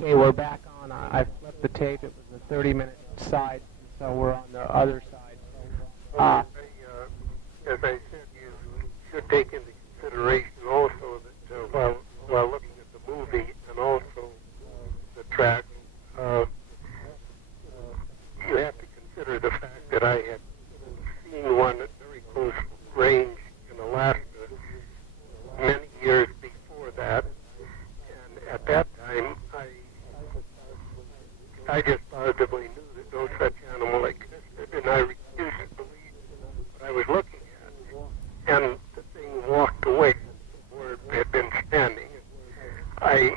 Okay, we're back on. I flipped the tape. It was a 30-minute side, so we're on the other side. As I said, you should take into consideration also that while looking at the movie and also the track, you have to consider the fact that I had seen one at very close range in Alaska many years before that, and at that time I just positively knew that no such animal existed, and I refused to believe what I was looking at. And the thing walked away where it had been standing. I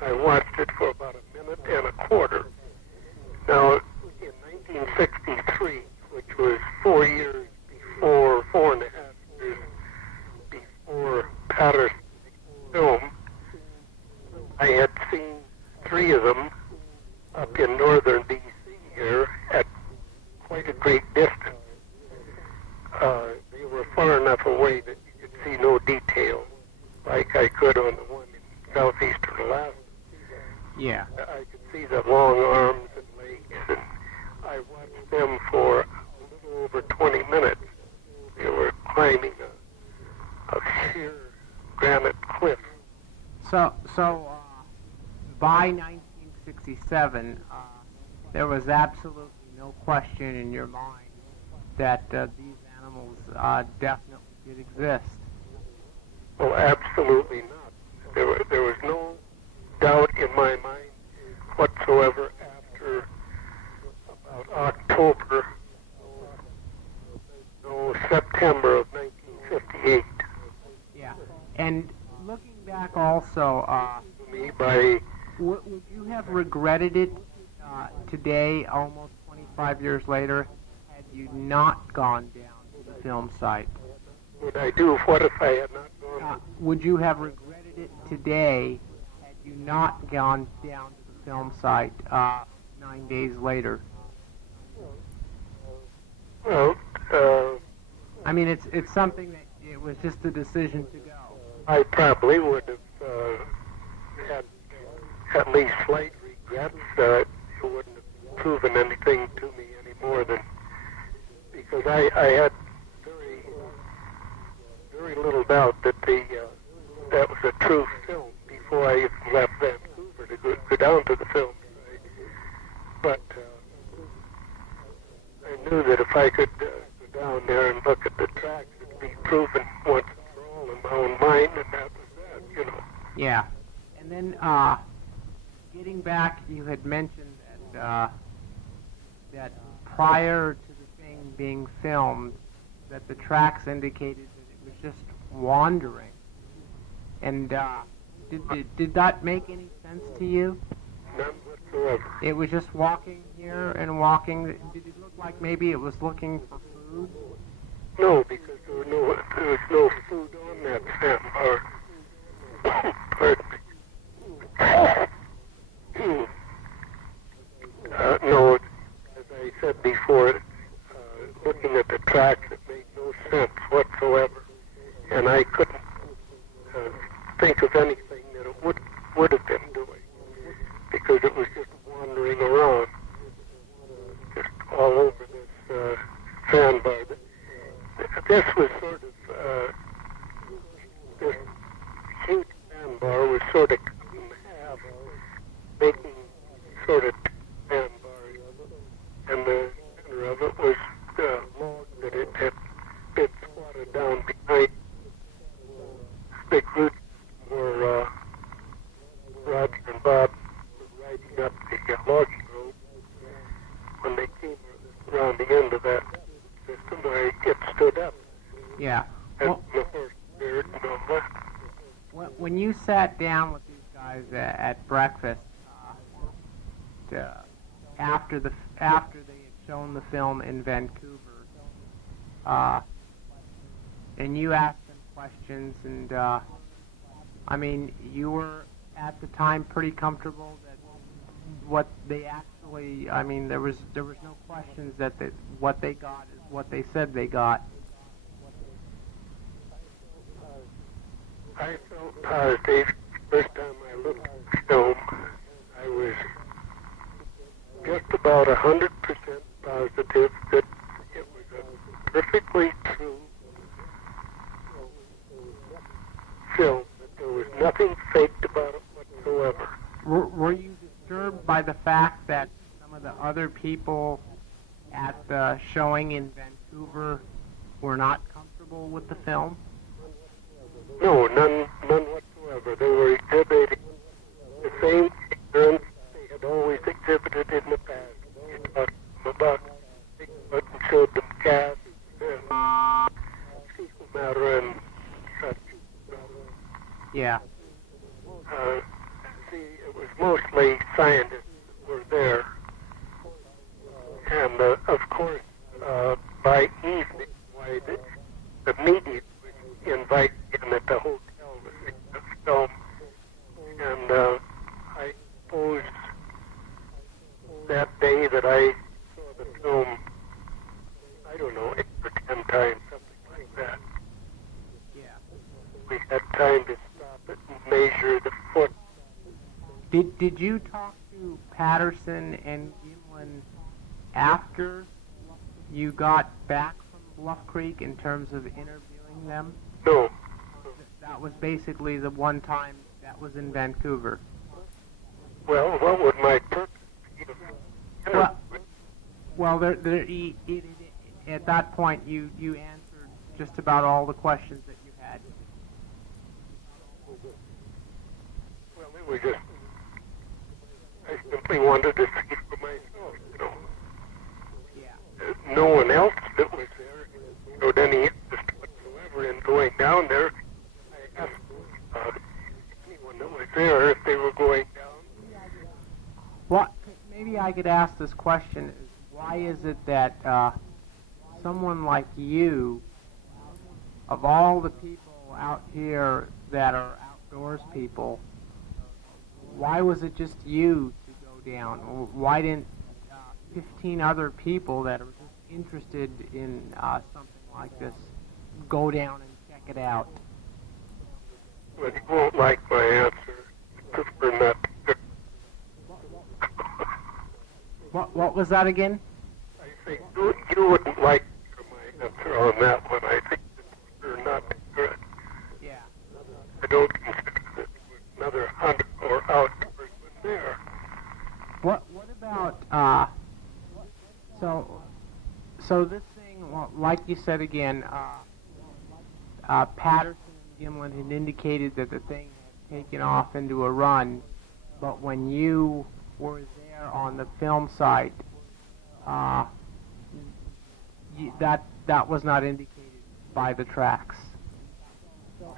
watched it for about a minute and a quarter. Now, in 1963, which was 4 and a half years before Patterson film, I had seen 3 of them up in northern D.C. here at quite a great distance. They were far enough away that you could see no detail like I could on the one in southeastern Alaska. Yeah. I could see the long arms and legs, and I watched them for a little over 20 minutes. They were climbing a sheer granite cliff. So by 1967, there was absolutely no question in your mind that these animals definitely did exist. Oh, absolutely not. There was no doubt in my mind whatsoever after about September of 1958. Yeah, and looking back also, would you have regretted it today, almost 25 years later, had you not gone down to the film site? Would I do? What if I had not gone? Would you have regretted it today had you not gone down to the film site 9 days later? Well, I mean, it's something that it was just a decision to go. I probably would have had at least slight regrets. It wouldn't have proven anything to me any more than because I had very little doubt that that was a true film before I even left Vancouver to go down to the film site. But I knew that if I could go down there and look at the tracks, it'd be proven once and for all in my own mind, and that was that, you know. Yeah. And then getting back, you had mentioned that prior to the thing being filmed, that the tracks indicated that it was just wandering. And did that make any sense to you? None whatsoever. It was just walking here and walking. Did it look like maybe it was looking for food? No, because there was no food on that sandbar. Pardon me. No, as I said before, looking at the tracks, it made no sense whatsoever, and I couldn't think of anything that it would have been doing, because it was just wandering around, just all over this sandbar. This was sort of this huge sandbar was sort of cut in half, making sort of sandbars, and the center of it was the log that it had been squatted down behind. Big roots were Roger and Bob were riding up the logging road. When they came around the end of that system, it stood up. Yeah. And the horse appeared and all that. When you sat down with these guys at breakfast after they had shown the film in Vancouver, and you asked them questions, and I mean, you were at the time pretty comfortable that what they actually, I mean, there was no questions that what they got is what they said they got. I felt positive. First time I looked at the film, I I was just about 100% positive that it was a perfectly true film, that there was nothing faked about it whatsoever. Were you disturbed by the fact that some of the other people at the showing in Vancouver were not comfortable with the film? No, none whatsoever. They were exhibiting the same ignorance they had always exhibited in the past. You taught them about Bigfoot and showed them cats and fecal matter and such. Yeah. See, it was mostly scientists that were there. And, of course, by evening, why the media was invited in at the hotel to see the film. And I suppose that day that I saw the film, I don't know, 8 or 10 times, something like that. Yeah. We had time to stop it and measure the foot. Did you talk to Patterson and Gimlin after you got back from Bluff Creek in terms of interviewing them? No. That was basically the one time that was in Vancouver. Well, what would my purpose be? Well, at that point, you answered just about all the questions that you had. Well, it was just, I simply wanted to see for myself, you know. Yeah. No one else that was there showed any interest whatsoever in going down there. I asked anyone that was there if they were going down. Well, maybe I could ask this question: why is it that someone like you, of all the people out here that are outdoors people, why was it just you to go down? Or why didn't 15 other people that are just interested in something like this go down and check it out? But you won't like my answer. I prefer not to. What was that again? I think you wouldn't like my answer on that one. I think I prefer not to do it. Yeah. I don't consider that there was another hunter or outdoorsman there. What about so this thing, well, like you said again, Patterson and Gimlin had indicated that the thing had taken off into a run, but when you were there on the film site, that was not indicated by the tracks.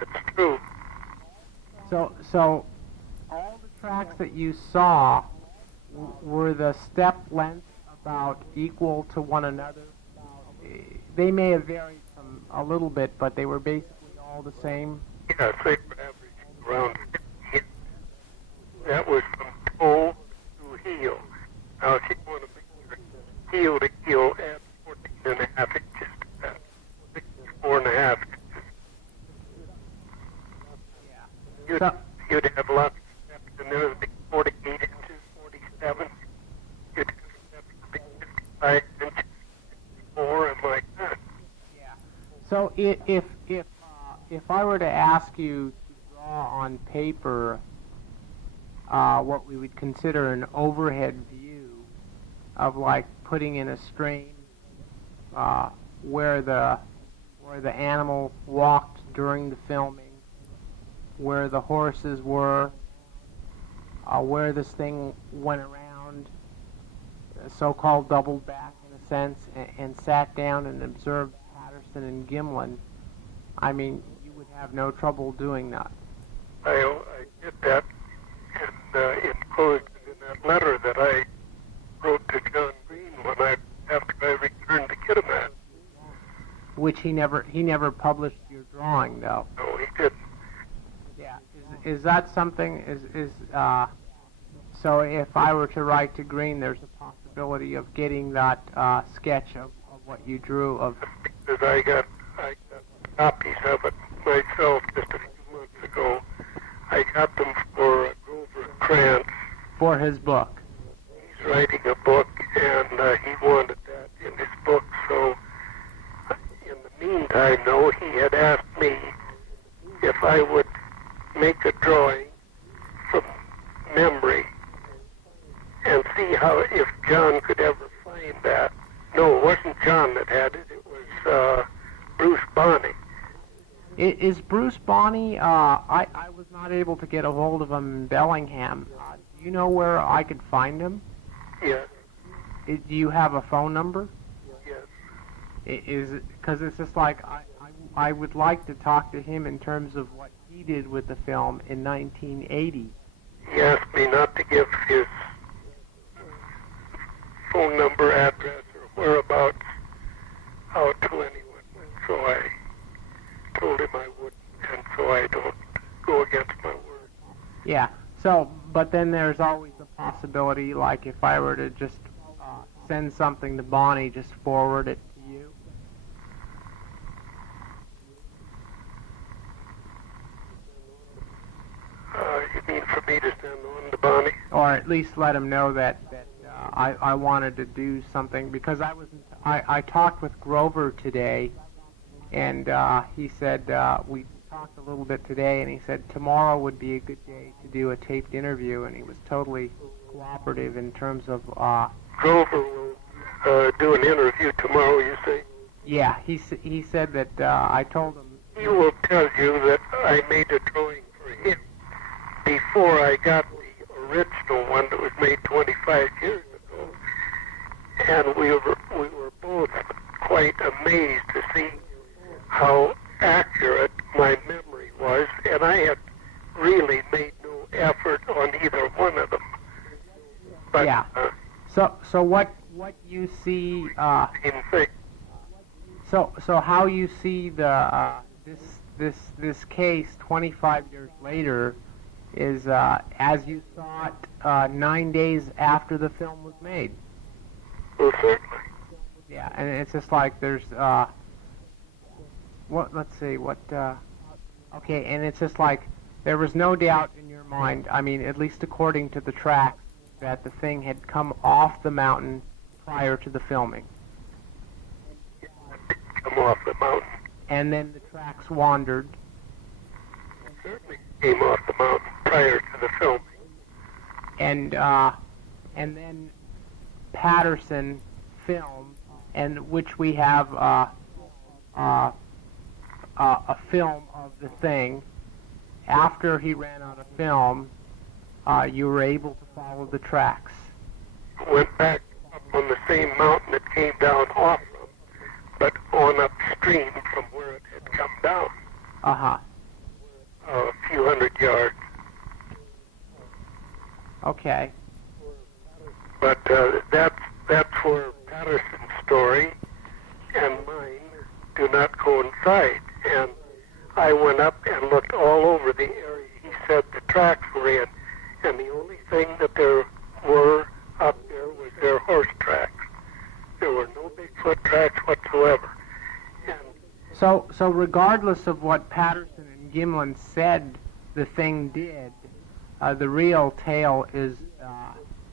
It's true. So all the tracks that you saw were the step length about equal to one another. They may have varied from a little bit, but they were basically all the same. Yes, they were averaging around 15. That was from toe to heel. Now, if you want to make your heel to heel, add 14 and a half inches to that. 64 and a half inches. Yeah. You'd have lots of steps in there, like 48 inches, 47. You'd have steps to be 55 inches, 54, and like that. Yeah. So if I were to ask you to draw on paper what we would consider an overhead view of, like, putting in a stream where the animal walked during the filming, where the horses were, where this thing went around, so-called doubled back in a sense, and sat down and observed Patterson and Gimlin, I mean, you would have no trouble doing that. I did that and enclosed it in that letter that I wrote to John Green after I returned to Kitimat. Which he never published your drawing, though. No, he didn't. Yeah. Is that something? So if I were to write to Green, there's a possibility of getting that sketch of what you drew of. Because I got copies of it myself just a few months ago. I got them for Grover Krantz, For his book. He's writing a book, and he wanted that in his book. So, in the meantime, though, he had asked me if I would make a drawing from memory and see how if John could ever find that. No, it wasn't John that had it. It was Bruce Bonney. Is Bruce Bonney? I was not able to get a hold of him in Bellingham. Do you know where I could find him? Yes. Do you have a phone number? Yes. Is it because it's just like I would like to talk to him in terms of what he did with the film in 1980. He asked me not to give his phone number, address, or whereabouts out to anyone. So I told him I wouldn't, and so I don't go against my word. Yeah. So, but then there's always the possibility, like if I were to just send something to Bonnie, just forward it to you. You mean for me to send on to Bonnie? Or at least let him know that I wanted to do something, because I talked with Grover today, and he said we talked a little bit today, and he said tomorrow would be a good day to do a taped interview, and he was totally cooperative in terms of Grover will do an interview tomorrow, you say? Yeah, he said that I told him. He will tell you that I made a drawing for him before I got the original one that was made 25 years ago, and we were both quite amazed to see how accurate my memory was, and I had really made no effort on either one of them. But, yeah. So what you see? Same thing. So how you see the this case 25 years later is as you saw it 9 days after the film was made. Well, certainly. Yeah, and it's just like there's let's see what okay, and it's just like there was no doubt in your mind, I mean, at least according to the tracks, that the thing had come off the mountain prior to the filming. Come off the mountain. And then the tracks wandered. It certainly came off the mountain prior to the filming. And then Patterson filmed, and which we have a film of the thing. After he ran out of film, you were able to follow the tracks. Went back up on the same mountain it came down off from, but on upstream from where it had come down. Uh-huh. A few hundred yards. Okay. But that's where Patterson's story and mine do not coincide. And I went up and looked all over the area he said the tracks were in, and the only thing that there were up there was their horse tracks. There were no Bigfoot tracks whatsoever. And So regardless of what Patterson and Gimlin said the thing did, the real tale is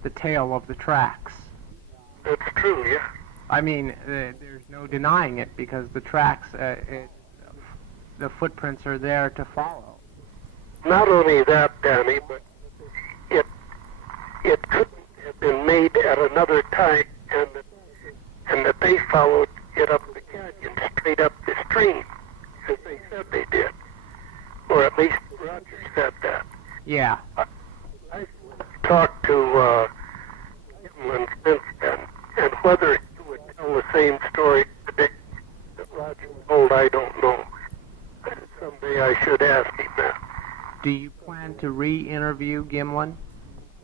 the tale of the tracks. that's true, yeah. I mean, there's no denying it, because the tracks, the footprints are there to follow. Not only that, Danny, but it couldn't have been made at another time, and that they followed it up the canyon, straight up the stream, as they said they did. Or at least Roger said that. Yeah. I talked to Gimlin since then, and whether he would tell the same story today that Roger told, I don't know. Someday I should ask him that. Do you plan to re-interview Gimlin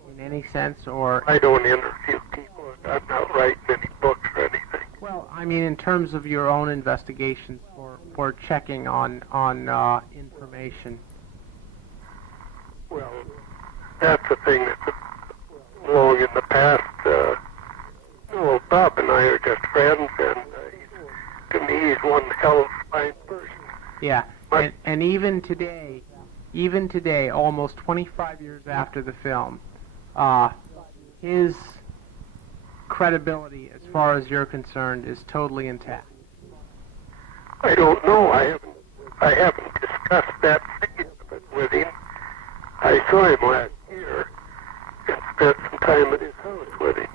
in any sense, or? I don't interview people. I'm not writing any books or anything. Well, I mean, in terms of your own investigations for checking on information. Well, that's a thing that's long in the past. Well, Bob and I are just friends, and to me, he's one hell of a fine person. Yeah, and even today, almost 25 years after the film, his credibility, as far as you're concerned, is totally intact? I don't know. I haven't discussed that phase of it with him. I saw him last year and spent some time at his house with him.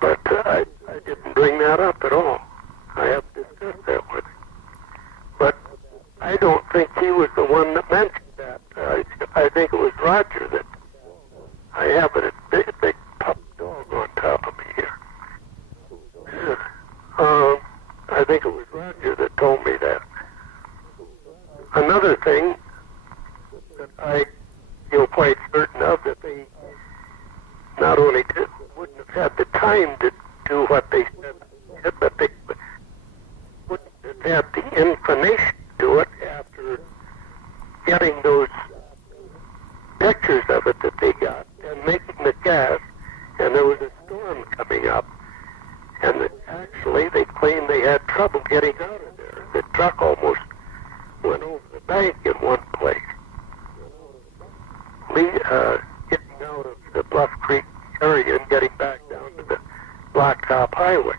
But I didn't bring that up at all. I haven't discussed that with him. But I don't think he was the one that mentioned that. I think it was Roger that I have a big pup dog on top of me here. I think it was Roger that told me that. Another thing that I feel quite certain of, that they not only wouldn't have had the time to do what they said, but they wouldn't have had the inclination to do it after getting those pictures of it that they got and making the cast, and there was a storm coming up, and actually they claimed they had trouble getting out of there. The truck almost went over the bank in one place. Getting out of the Bluff Creek area and getting back down to the Blacktop Highway.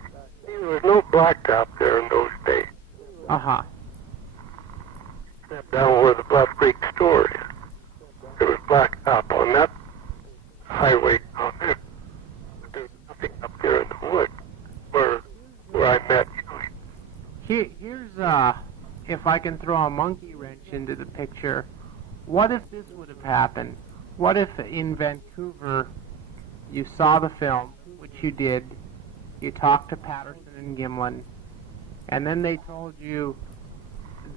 There was no blacktop there in those days. Uh-huh. Except down where the Bluff Creek store is. There was blacktop on that highway down there. But there was nothing up there in the woods where I met you. Here's, if I can throw a monkey wrench into the picture, what if this would have happened? What if in Vancouver you saw the film, which you did, you talked to Patterson-Gimlin, and then they told you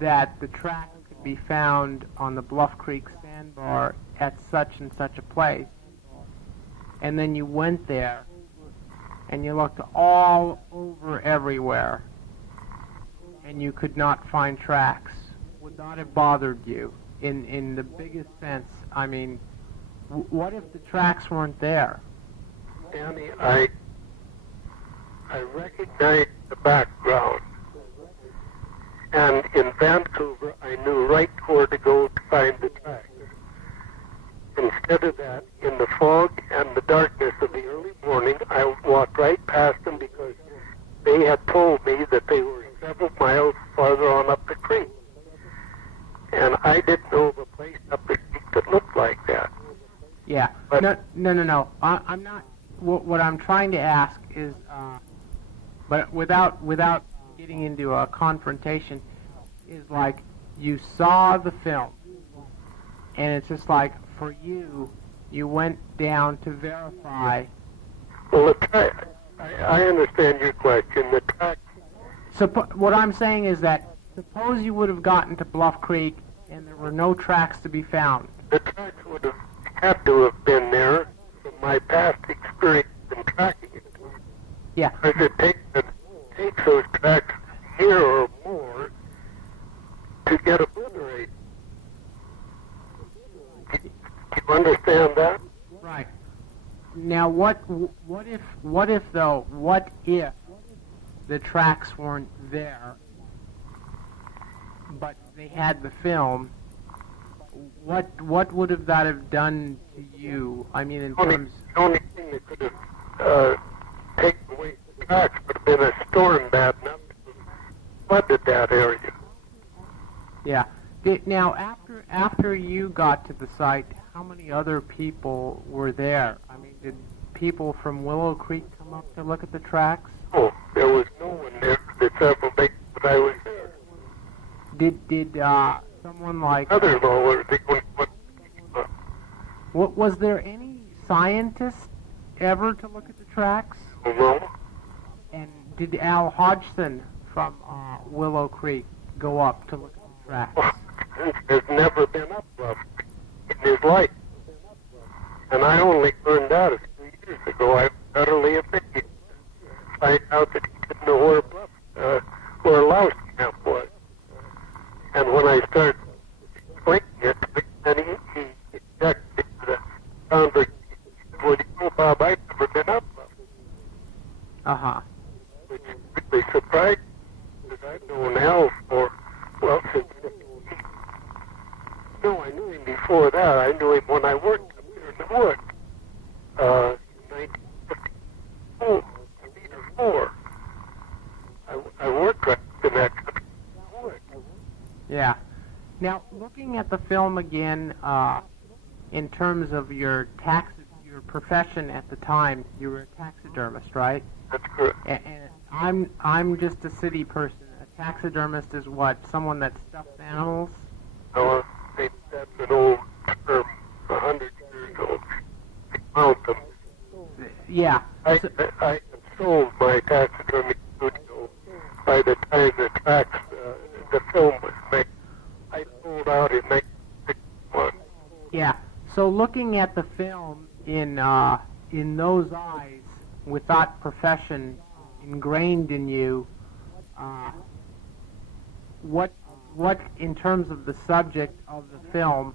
that the tracks could be found on the Bluff Creek sandbar at such and such a place, and then you went there and you looked all over everywhere and you could not find tracks? Would not have bothered you in the biggest sense? I mean, what if the tracks weren't there? Danny, I recognize the background. And in Vancouver, I knew right where to go to find the tracks. Instead of that, in the fog and the darkness of the early morning, I walked right past them because they had told me that they were several miles farther on up the creek. And I didn't know of a place up the creek that looked like that. Yeah. But No. I'm not. What I'm trying to ask is, but without getting into a confrontation, is like you saw the film, and it's just like for you, you went down to verify. Well, I understand your question. The track. What I'm saying is that suppose you would have gotten to Bluff Creek and there were no tracks to be found. The tracks would have had to have been there from my past experience in tracking it. Yeah. Because it takes those tracks a year or more to get obliterated. Do you understand that? Right. Now, what if the tracks weren't there, but they had the film? What would have that have done to you? I mean, in terms. The only thing that could have taken away the tracks would have been a storm bad enough to have flooded that area. Yeah. Now, after you got to the site, how many other people were there? I mean, did people from Willow Creek come up to look at the tracks? Oh, there was no one there for the several days that I was there. Did someone like... Mother-in-law was the only one. Was there any scientist ever to look at the tracks? No. And did Al Hodgson from Willow Creek go up to look at the tracks? Has never been up Bluff in his life. And I only learned that a few years ago. I'm utterly offended to find out that he didn't know where Louse Camp was. And when I started explaining it to him, then he checked into the conversation. Well, you know, Bob, I've never been up Bluff. Uh-huh. Which really surprised me, because I've known Al for, well, since 50 years. No, I knew him before that. I knew him when I worked up here in the woods. Now, looking at the film again, in terms of your profession at the time, you were a taxidermist, right? That's correct. And I'm just a city person. A taxidermist is what? Someone that stuffs animals? No, I think that's an old term, 100 years old. Mount them. Yeah. I sold my taxidermy studio by the time the film was made. I sold out in 1961. Yeah. So looking at the film in those eyes, with that profession ingrained in you, what in terms of the subject of the film,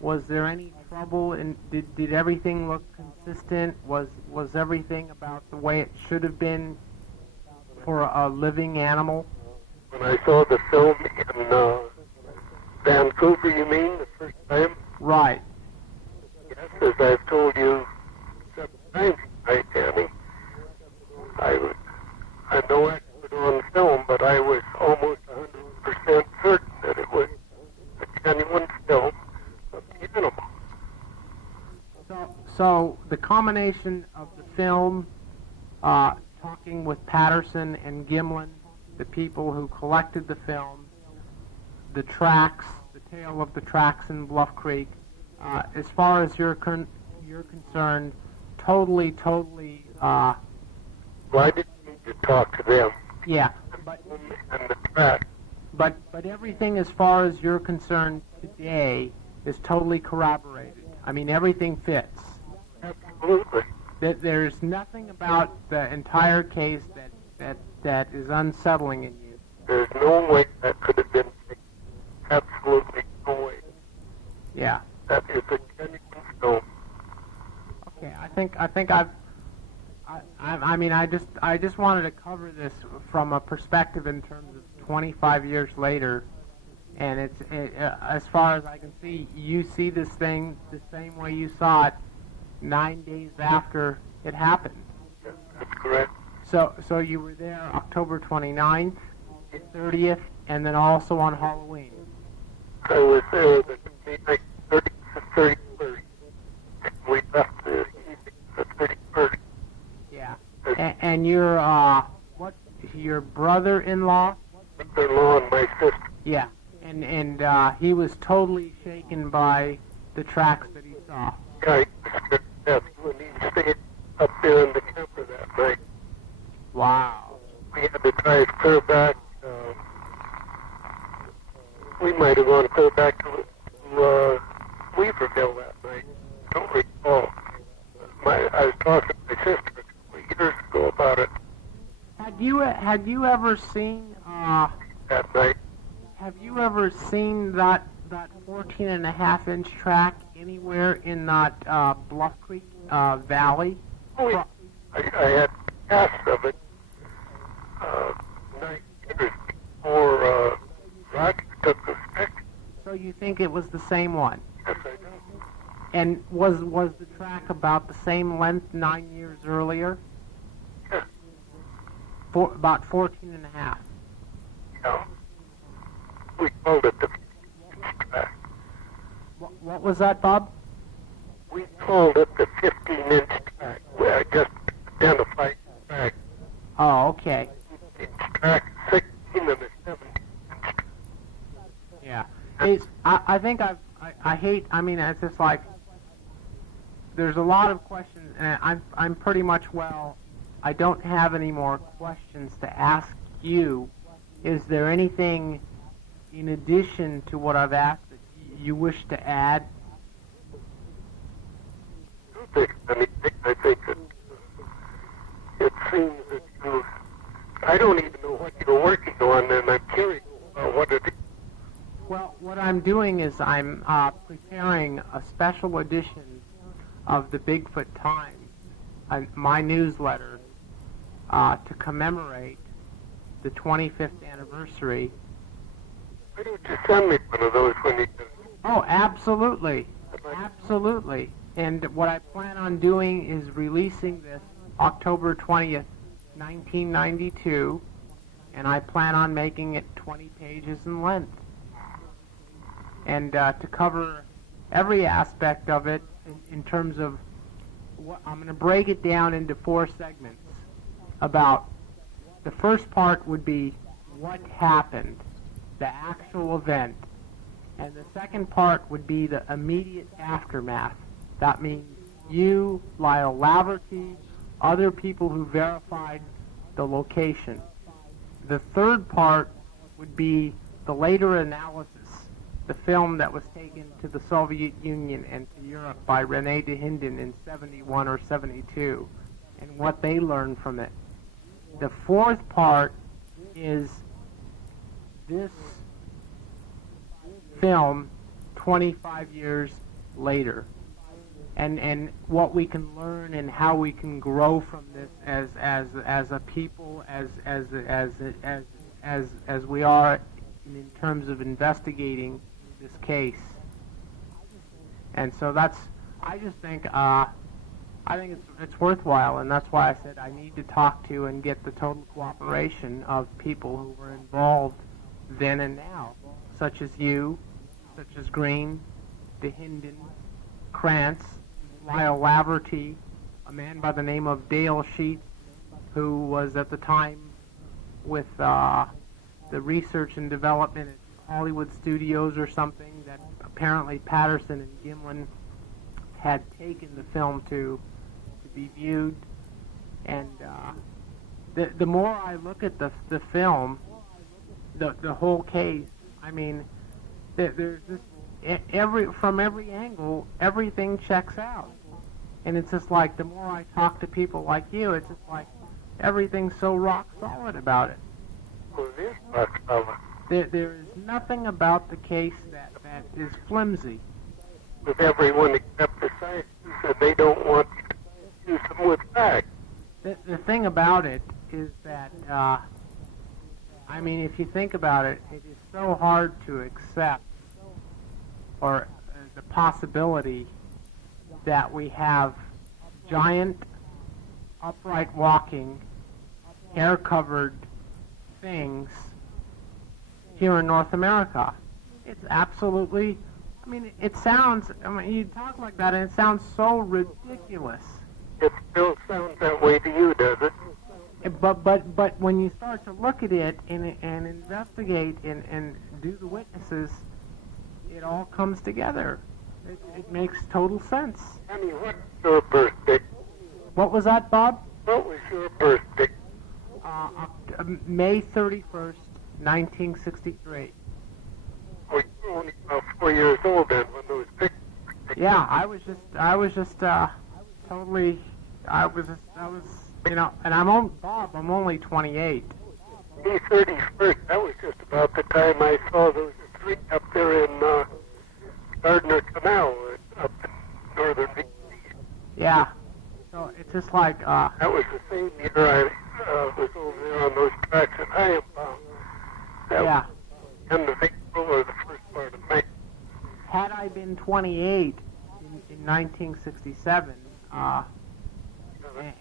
was there any trouble? And did everything look consistent? Was everything about the way it should have been for a living animal? When I saw the film in Vancouver, you mean, the first time? Right. Yes, as I've told you several times, right, Danny? I'm no expert on film, but I was almost 100% certain that it was a genuine film of the animal. So the combination of the film, talking with Patterson and Gimlin, the people who collected the film, the tracks, the tale of the tracks in Bluff Creek, as far as you're concerned, totally. Well, I didn't need to talk to them. Yeah, And the track. but everything as far as you're concerned today is totally corroborated. I mean, everything fits. Absolutely. There's nothing about the entire case that is unsettling in you. There's no way that could have been fixed. Absolutely no way. Yeah. That is a genuine film. Okay. I just wanted to cover this from a perspective in terms of 25 years later, and as far as I can see, you see this thing the same way you saw it 9 days after it happened. Yes, that's correct. So you were there October 29th, 30th, and then also on Halloween. I was there the night 30th to 31st. We left the evening the 31st. Yeah. And your brother-in-law? Brother-in-law and my sister. Yeah. And he was totally shaken by the tracks that he saw. Yeah, he was scared to death when he stayed up there in the camper that night. Wow. We had to drive clear back. We might have gone clear back to Weaverville that night. I don't recall. I was talking to my sister a couple of years ago about it Had you ever seen that night. have you ever seen that 14.5-inch track anywhere in that Bluff Creek valley? Oh, yeah. I had casts of it 9 years before Roger took the stick. So you think it was the same one? Yes, I do. And was the track about the same length 9 years earlier? Yeah. About 14.5. Yeah. We called it the track. What was that, Bob? We called it the 15-inch track. I just identified the track. Oh, okay. It's track 16 and the 17. Yeah. I think I hate. I mean, it's just like there's a lot of questions, and I'm pretty much I don't have any more questions to ask you. Is there anything in addition to what I've asked that you wish to add? I think that it seems that I don't even know what you're working on, and I'm curious about what it is. Well, what I'm doing is I'm preparing a special edition of the Bigfoot Times, my newsletter, to commemorate the 25th anniversary. Why don't you send me one of those when you can? Oh, absolutely. Absolutely. And what I plan on doing is releasing this October 20th, 1992, and I plan on making it 20 pages in length. and to cover every aspect of it in terms of what I'm going to break it down into 4 segments. About the first part would be what happened, the actual event, and the second part would be the immediate aftermath. That means you, Lyle Laverty, other people who verified the location. The third part would be the later analysis, the film that was taken to the Soviet Union and to Europe by René de Hinden in 71 or 72, and what they learned from it. The fourth part is this film 25 years later, and what we can learn and how we can grow from this as a people, as we are in terms of investigating this case. And so I just think it's worthwhile, and that's why I said I need to talk to and get the total cooperation of people who were involved then and now, such as you, such as Green, de Hinden, Krantz, Lyle Laverty, a man by the name of Dale Sheets, who was at the time with the research and development at Hollywood Studios or something, that apparently Patterson and Gimlin had taken the film to be viewed. And the more I look at the film, the whole case, I mean, there's this, from every angle, everything checks out. And it's just like, the more I talk to people like you, it's just like everything's so rock solid about it. Well, it is rock solid. There is nothing about the case that is flimsy. With everyone except the scientists, said they don't want to use them with facts. The thing about it is that, I mean, if you think about it, it is so hard to accept, or the possibility that we have giant, upright walking, hair-covered things here in North America. It's absolutely, I mean, it sounds, I mean, you talk like that and it sounds so ridiculous. It still sounds that way to you, does it? But when you start to look at it and investigate and do the witnesses, it all comes together. It makes total sense. Honey, what's your birthday? What was that, Bob? What was your birthday? May 31st, 1963. Well, you were only about 4 years old then when those pictures were taken. Yeah, I was just totally, you know, and Bob, I'm only 28. May 31st, that was just about the time I saw those 3 up there in Gardner Canal up in northern BC. Yeah. So it's just like, that was the same year I was over there on those tracks at Ironbound. That yeah. was the end of April or the first part of May. Had I been 28 in 1967,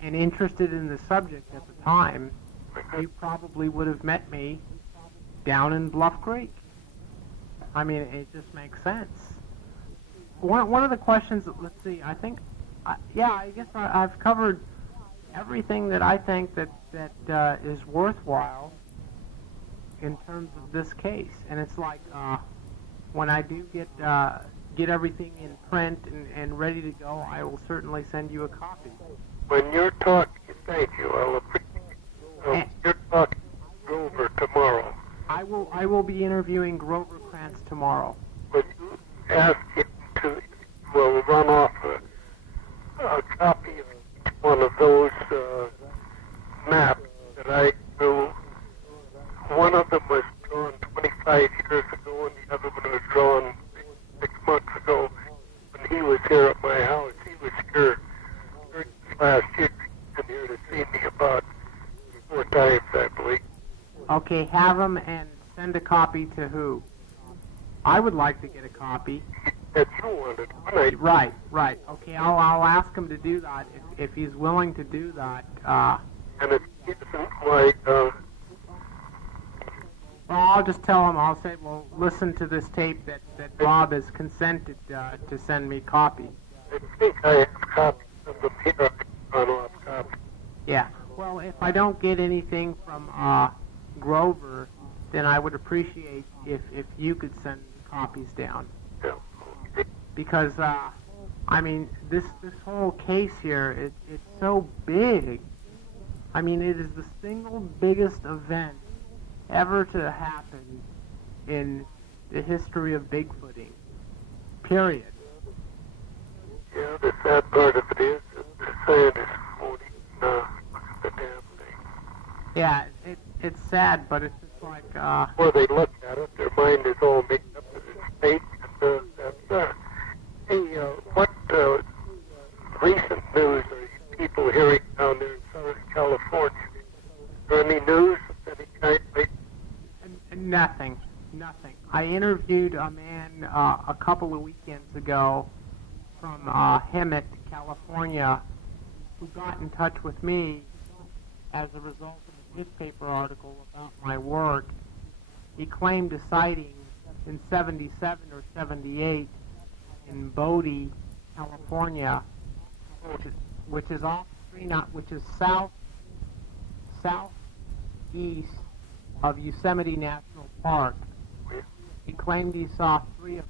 and interested in the subject at the time, you probably would have met me down in Bluff Creek. I mean, it just makes sense. One of the questions, let's see, I think, I guess I've covered everything that I think that is worthwhile in terms of this case. And it's like, when I do get everything in print and ready to go, I will certainly send you a copy. When you're talking, thank you, I'll appreciate it. You're talking to Grover tomorrow. I will be interviewing Grover Krantz tomorrow. Would you ask him to, will run off a copy of one of those maps that I drew? One of them was drawn 25 years ago, and the other one was drawn 6 months ago. When he was here at my house, he was here last year. He came here to see me about 4 times, I believe. Okay, have him and send a copy to who? I would like to get a copy. That you wanted, right? Right. Okay, I'll ask him to do that if he's willing to do that. And it isn't like Well, I'll just tell him, I'll say, well, listen to this tape that Bob has consented to send me copies. I think I have copies of them here. I can run off copies. Yeah. Well, if I don't get anything from Grover, then I would appreciate if you could send copies down. Yeah. Okay. Because, I mean, this whole case here, it's so big. I mean, it is the single biggest event ever to happen in the history of Bigfooting. Period. Yeah, the sad part of it is that the scientists won't even look at the damn thing. Yeah, it's sad, but it's just like, Before they look at it, their mind is all made up and it's fake. And that's, hey, what recent news are you people hearing down there in Southern California? Is there any news of any kind? Nothing. I interviewed a man a couple of weekends ago from Hemet, California, who got in touch with me as a result of a newspaper article about my work. He claimed a sighting in 77 or 78 in Bodie, California, which is off the street, which is southeast of Yosemite National Park. He claimed he saw 3 of